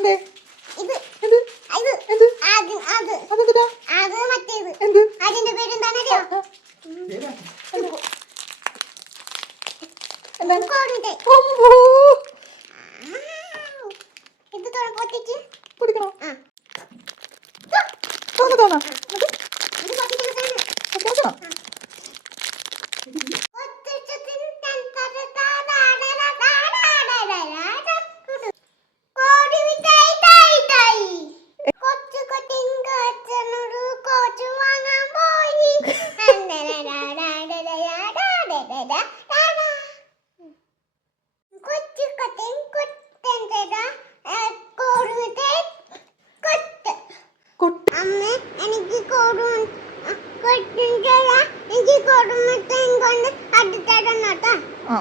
എന്തേ ഇത് എന്ത് ഇത് എന്ത് അത് അത് അതെന്താ അത് മറ്റേത് എന്ത് അതിന്റെ പേര് എന്താണെന്നറിയോ? എന്താണ് കോഴിമുട്ട. അമ്പോ ഇത് പൊട്ടിച്ച് കുടിക്കണോ ആ തോന്നതാണോ ഇത് പൊട്ടിക്കണം. നോക്കണം അമ്മ എനിക്ക് കൊടുമുട്ട കൊണ്ട് അടുത്തിടണം കേട്ടോ. ആ